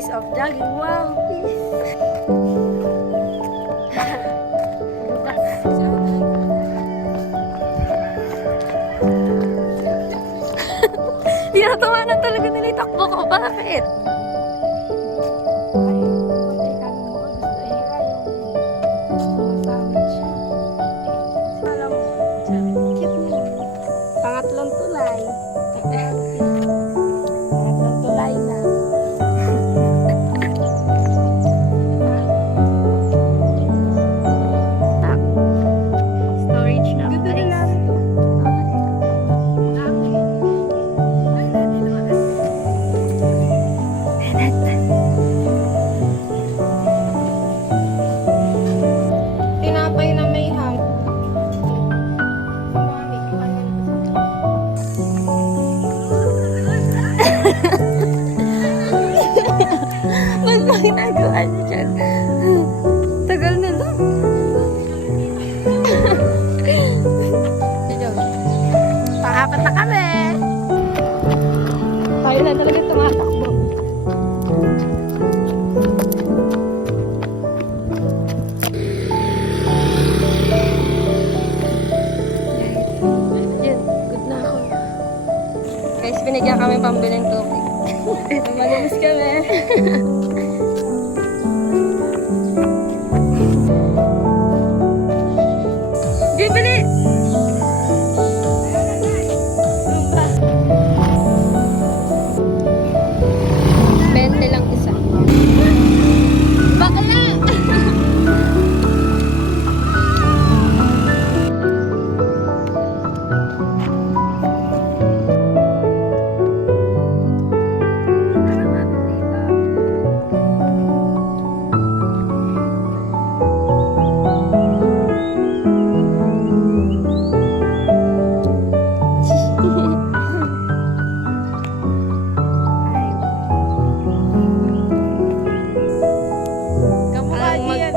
days of jogging. Wow, peace. Tinatawanan talaga nila yung takbo ko. Bakit? Pangatlong tulay. Pangatlong tulay na. Storage na. Tinapay na may ham. Ba't ba ginagawa niyo dyan? Tagal na lang. Pangapat na kami. Tayo na talaga tumatakbo. Yun, good na ako. Guys, binigyan kami pambiling tubig. Malinis kami. Bibili! Bente lang isa. Bakla! Kamukha niyan.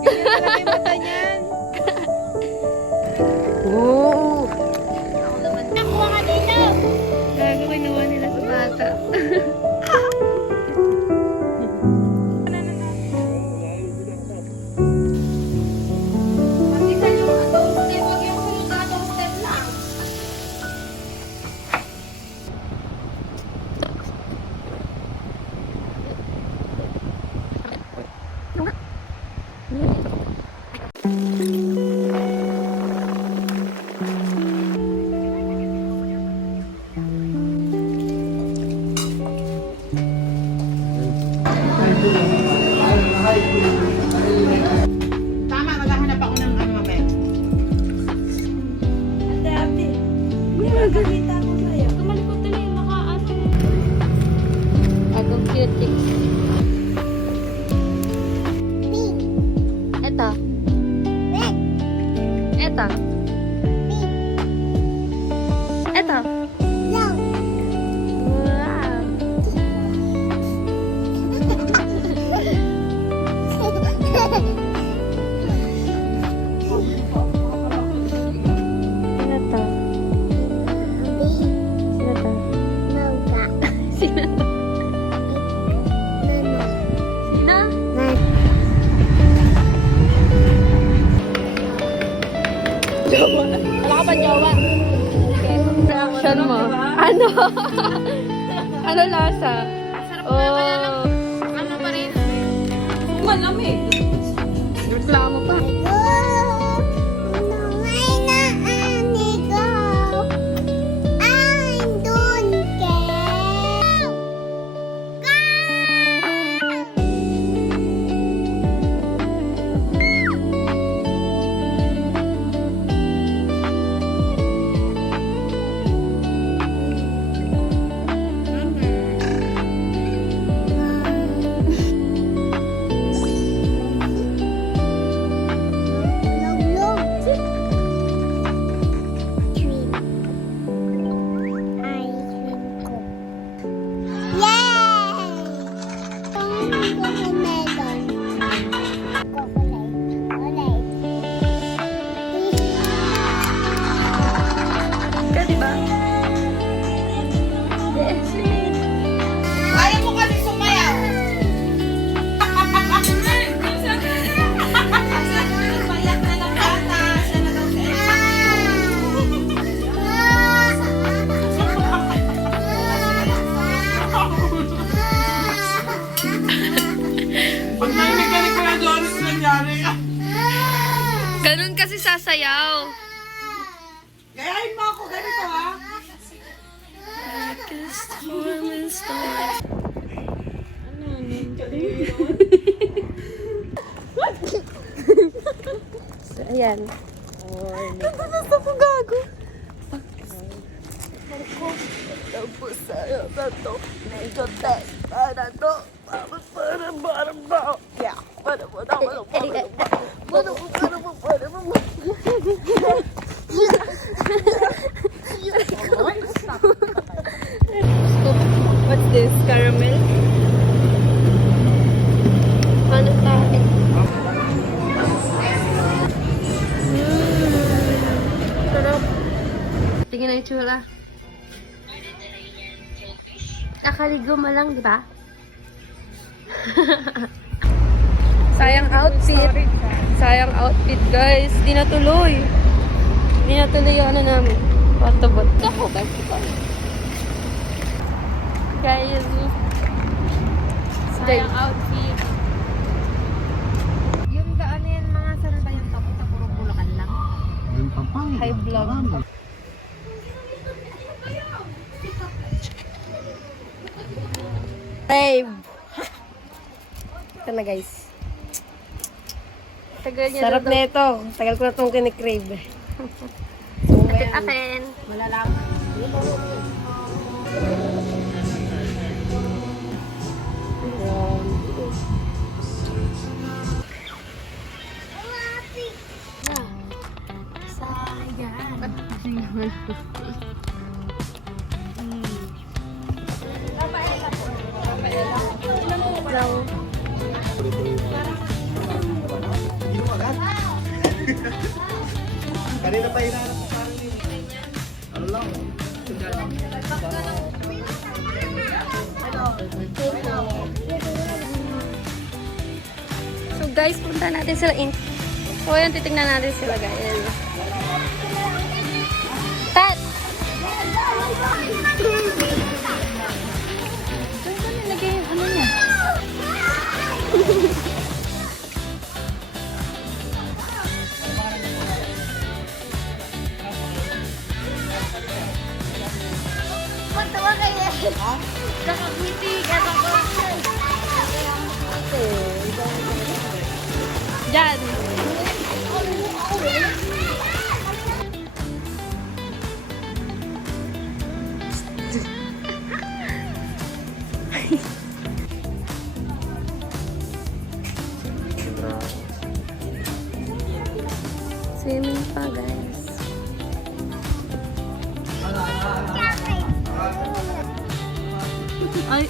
Ganyan talaga yung mata niyan. Oh! Nakuha ka dito! Gago, kinuha nila sa bata. Magisan yung atong step, huwag yung sumunod atong step lang. Tama, maghahanap ako ng ano mamaya. Ate. Magagita ko sa'yo. Tumalikod na yung naka-ano. Agong cutics. Eto. Eto. Eto. Wow. Sino to? Sino to? Sino to? Sino? Jowa. Wala ka pa jowa? Reaction mo? Ano? Ano lasa? Oh. Ano pa rin? Malamig. Reklamo pa. Pag narinig ka ni Kuya Doris, nangyari ka. Ganun kasi sasayaw. Gayahin mo ako, ganito ha. So, ayan. Nasa ko gago. What's this? Caramel? Ano tayo? Sarap. Tingnan na yung tsura. Nakaligo mo lang, di ba? Sayang outfit. Sayang outfit, guys. Di natuloy. Di natuloy yung ano namin. Watabot. Ako, guys. Guys. Sayang outfit. Yung daan yan, mga saan ba yung tapos sa puro Bulacan lang? High vlog. Babe. Ito na, guys. Tagal niya Sarap daw. na ito. Tagal ko na itong kinikrave. Kapit akin. Wala lang. Daw. Kanina pa hinahanap ko parang ano lang. So guys, punta natin sila in. So ayan, titignan natin sila guys. Tat! Saan ba nilagay yung ano niya? Magtawa kayo. Kakabiti, kakabiti. Diyan. Swimming pa, guys. Ay,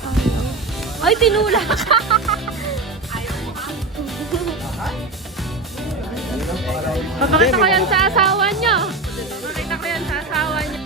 ay, tinula ka. Papakita ko yan sa asawa niyo. Papakita ko yan sa asawa niyo.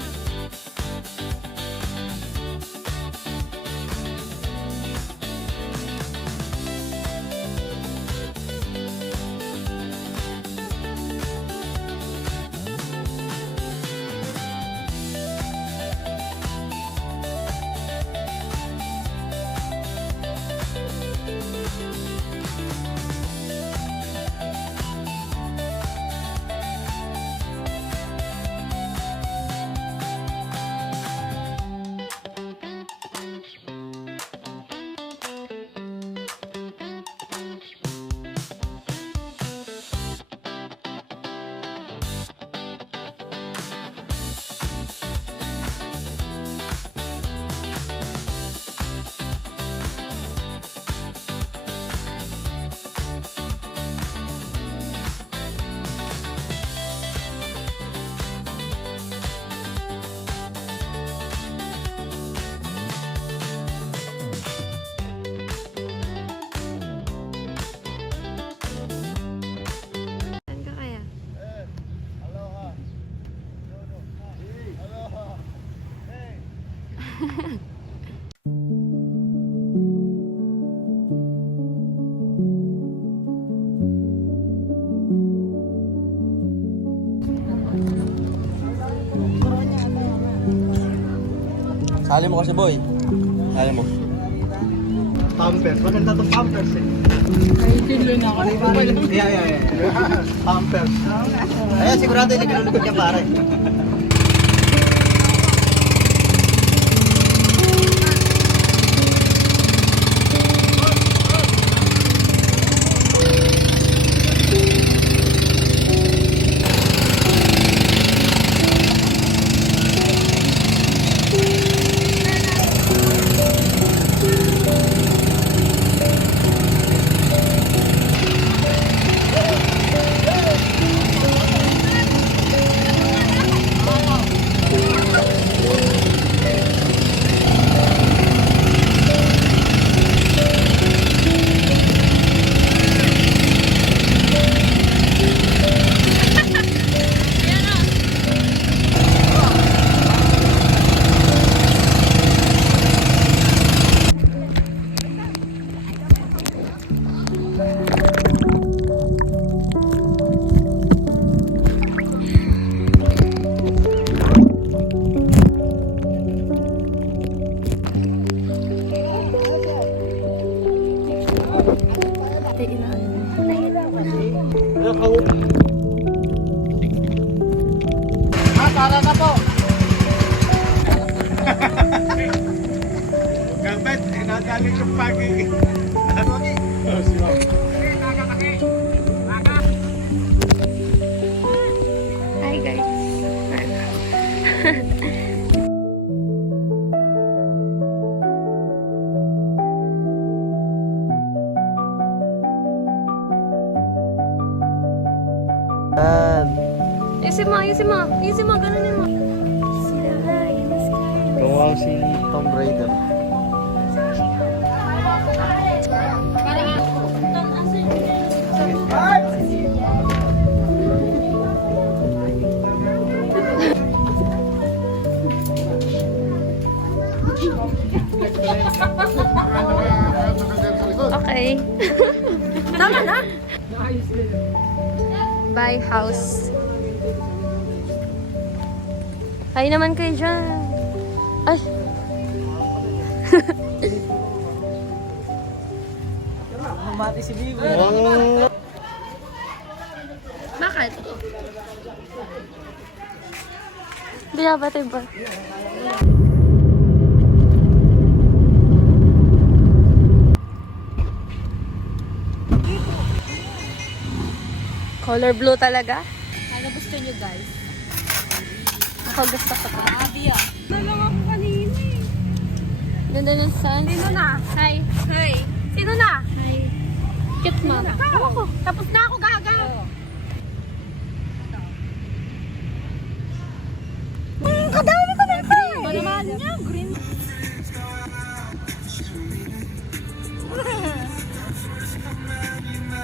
Saan ka kaya? Sali mo kasi boy. Sali mo. Pampers. Maganda itong pampers eh. Yeah. Pampers. Ayan, sigurado hindi kinulubog niya pare. Tara na po. Gambet, inagaling yung pagi. Hi guys. Easy mo, gano'n mo. Kung si Tomb Raider. Okay. Tama na. Bye, house. Hi naman kayo dyan. Ay. Mati si Bibi. Bakit? Binabatay ba? Color blue talaga? Ano gusto nyo guys? Ako gusto ko to. Abi ah. Dalawa ko kanina eh. Ganda ng sun. Sino na? Hi. Hi. Sino na? Hi. Cute mom. Ako. Tapos na ako gaga. Kadami ko na ito eh. Balaman niya. Green.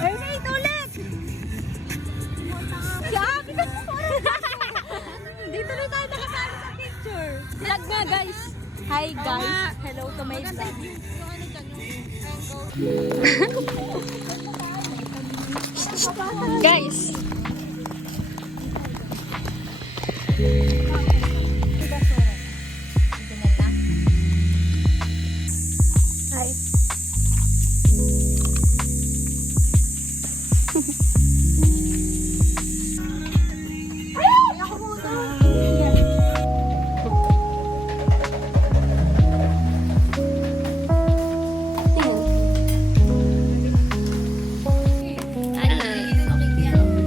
Ay, wait, ulit. Sabi na dito na tayo nakasali sa picture. Vlog nga guys. Hi guys. Hello to my vlog. Guys. Hi.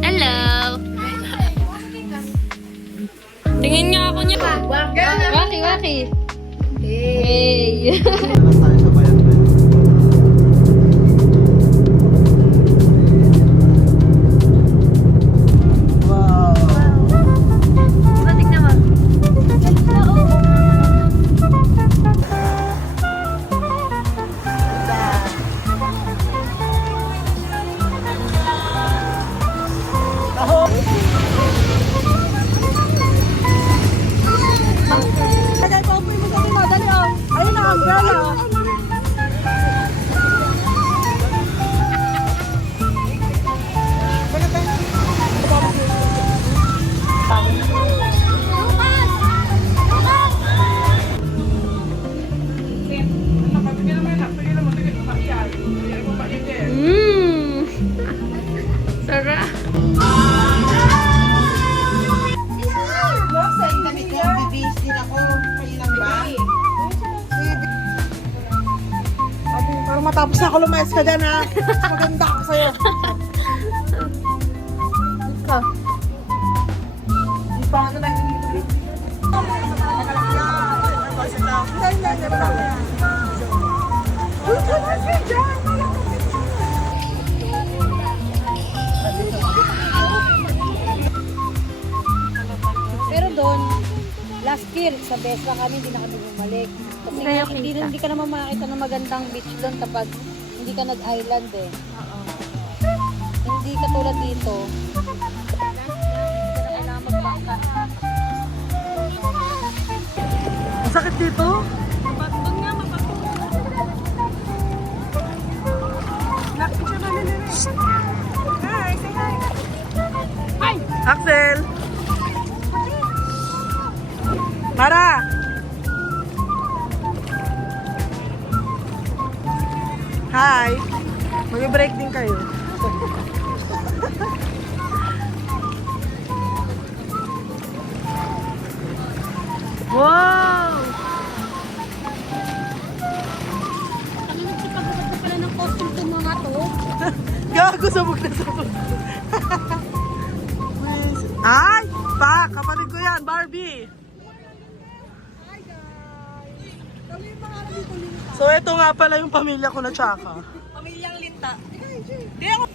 Hello. Tingin nga ako niya. Waki. Hey. Labas tayo sa bayan ba? Wow. Tingnan mo. Ayun na, umbrella. Mmm. Gusto ko lumayas ka dyan ha. Mas maganda ako sa'yo. Ka. Di pa ako nag-iibig. Pero doon, last year, sa Besla kami, hindi na kami bumalik. Kasi Kaya hindi ka naman makakita ng magandang beach doon kapag hindi ka nag-island eh. Hindi katulad dito. Hindi ka na kailangan magbangka. Ang sakit dito? Mapagtong nga, mapagtong. Hi, say hi. Hi! Axel! Mara! Hi! Mag-break din kayo. Wow! Kami nagsipagubad na pala ng costume to mga to. Gago, sabog na sabog. Ay! Pa! Kapatid ko yan, Barbie! So, ito nga pala yung pamilya ko na tsaka. Pamilyang Linta. Di ako.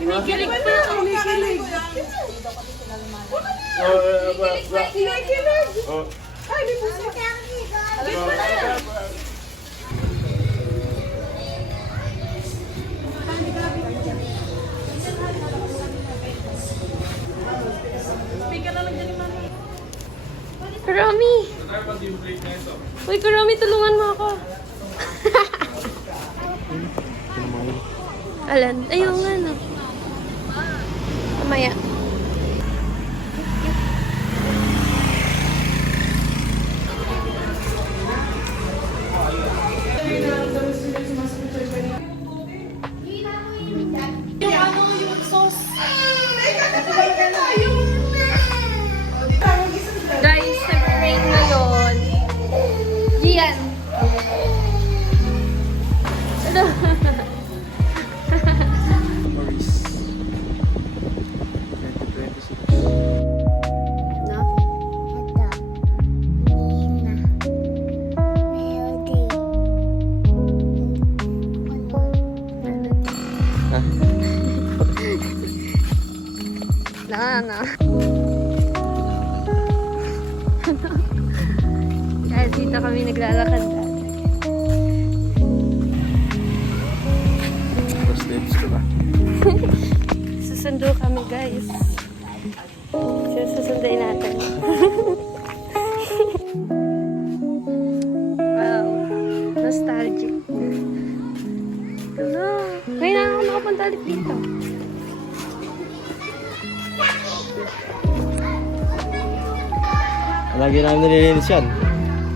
Kinikilig pa. Kinikilig. Kinikilig. Ay, di po siya. Karami. Uy, Karami, tulungan mo ako. Alan, ayaw nga no. Mamaya. Guys, nag-rain ngayon. Yan. Ano? No? Na. Guys, dito kami naglalakad dati. Steps ko ba? Susundo kami, guys. Susunduin natin. Wow. Nostalgic. Hello. Ngayon na ako makapunta ulit dito. Lagi namin nililinis yan.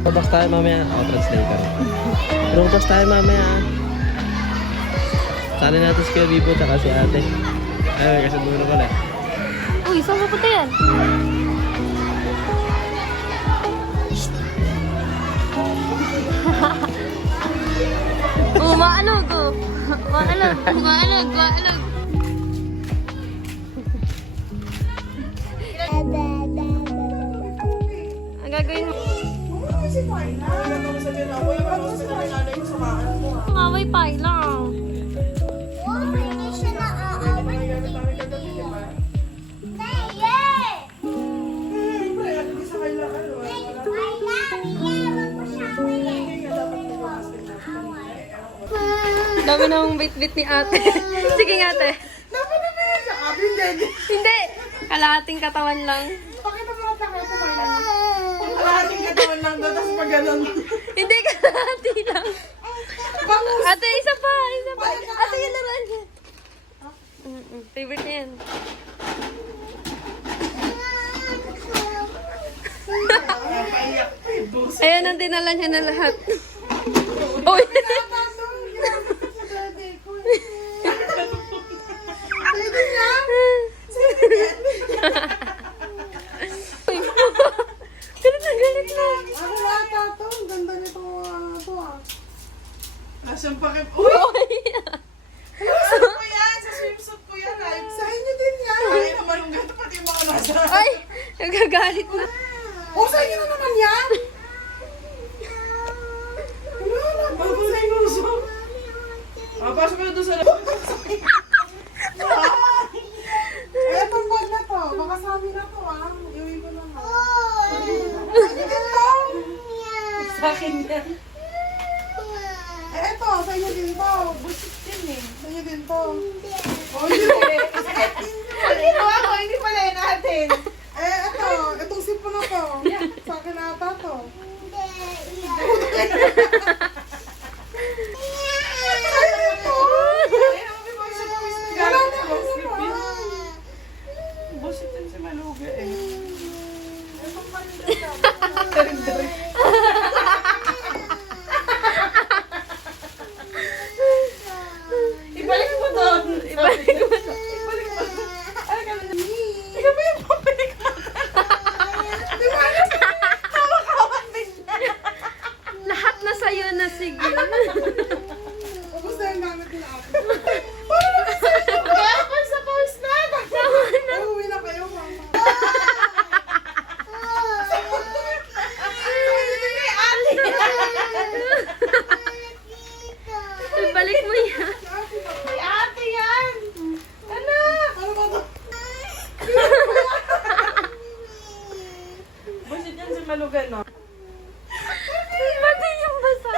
Pabas tayo mamaya. Ako, translator. Pabas tayo mamaya. Sana natin si Kuya Bibo tsaka si ate. Ay, kasi muna pala. Uy, saan mapunta yan? Umaalog, oh. Umaalog. Ang gagawin mo? Ngaway pa lang. Dami namang bit-bit ni ate. Sige nga, ate. Dapat na ba yan sa cabin din? Hindi. Kalahating katawan lang. Pakita mo ka tayo kumain. Kalahating katawan lang doon, tapos pag ganun. Hindi, kalahati lang. Bangus! Ate, isa pa. Ate, yan naman. Favorite niya yan. Ayan ang dinala niya na lahat. Uy! Uy, Kasyang pakip. Uy! Ano ko yan? Sa swimsuit ko yan. Ay, sa inyo din yan. Ay, naman yung gato pati yung mga nasa. Ay! Nagagalit na. O, sa inyo na naman yan? Wala na. Bago sa inyo gusto. Pasok ko na doon sa etong bag na to. Baka sa amin na to, ah. Iuwi ko na nga. Sa inyo din to. Sa akin yan. Eto, sa inyo din to. Busit din eh. Sa inyo din to. Oh, hindi. Hindi ako, hindi pala yun natin. Eto, etong sipon na to. Sa akin na ata to. Busit din si Maluga eh. Etong panila Ibalik mo doon. Ibalik mo doon. Ibalik mo doon. Ay, ka na. Ikaw ba yung pabalik mo? Di ba? Hawak-hawak din niya. Lahat na sa'yo na, sige. Ubus na yung gamit nila ako. Paano naman sa'yo? Pawis na pawis na. Ay, uwi na kayo, mama. Ibalik mo yan. Ay, ate yan. Anak. Ano ba to? Busit yan si Malugan, no? Pati yung basa.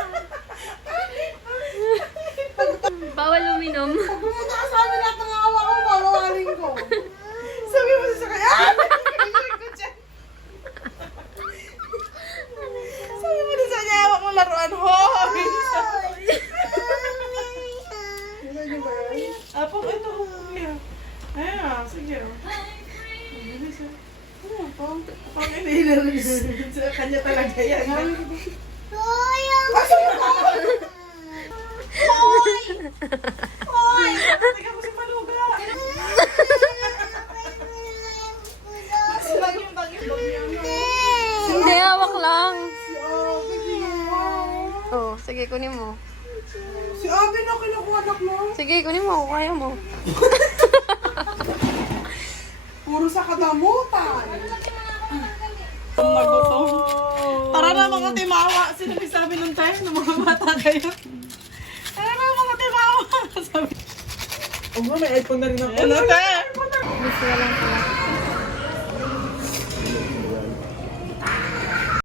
Bawal uminom. Pag pumunta ka sa amin lahat ng awa ko, mawawaling ko. Sabi mo sa kanya, enjoy ko dyan. Sabi mo na sa kanya, hawak mo laruan, hoy! Apo, ito, kuya. Ayan, sige. Mabilis ah. Ano po? Pang inilalis. Sa kanya talaga yan. Asa mo ko? Hoy! Teka mo si Maluga. Kasi lang yung tagilog niya. Hindi, hawak lang. Oh, sige. Wow. Oh, sige, kunin mo. Si Abby na kinukuha anak mo. Sige, kunin mo kung kaya mo. Puro sa kadamutan. Magutom. Tara na mga timawa. Sino may sabi nung time na mga bata kayo? Tara na mga timawa. Sabi. Oh, may iPhone na rin ako. Ano, te? Miss ko lang pala.